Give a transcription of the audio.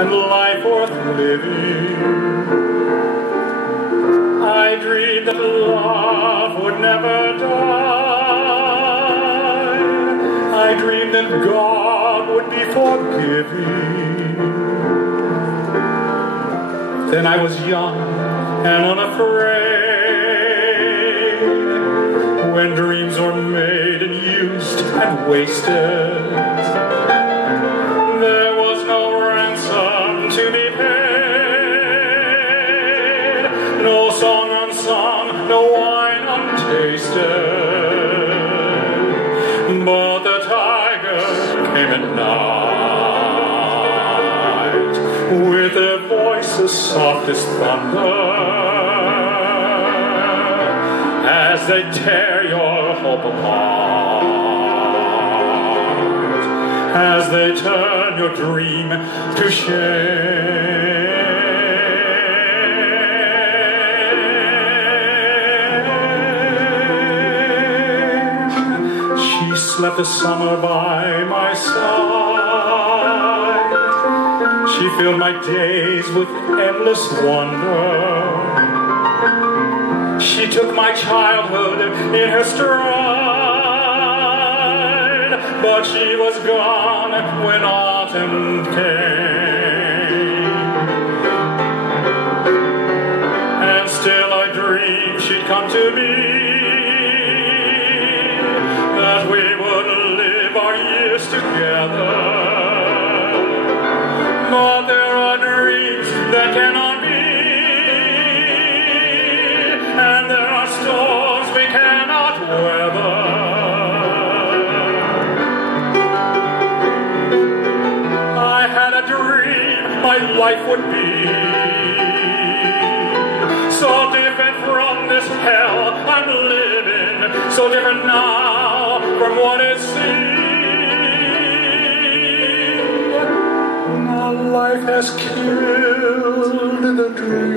and life worth living. I dreamed that love would never die. I dreamed that God would be forgiving. Then I was young and unafraid, when dreams were made and used and wasted. There was no ransom to be paid, no song unsung, no wine untasted. But the tiger came at night, with their voices soft as thunder, as they tear your hope apart, as they turn your dream to shame. She slept the summer by my side. She filled my days with endless wonder. She took my childhood in her stride, but she was gone when autumn came. And still I dreamed she'd come to me, that we would live our years together. But there are dreams that cannot be, and there are storms we cannot weather. I had a dream my life would be so different from this hell I'm living, so different now from what it seemed. Now life has killed the dream.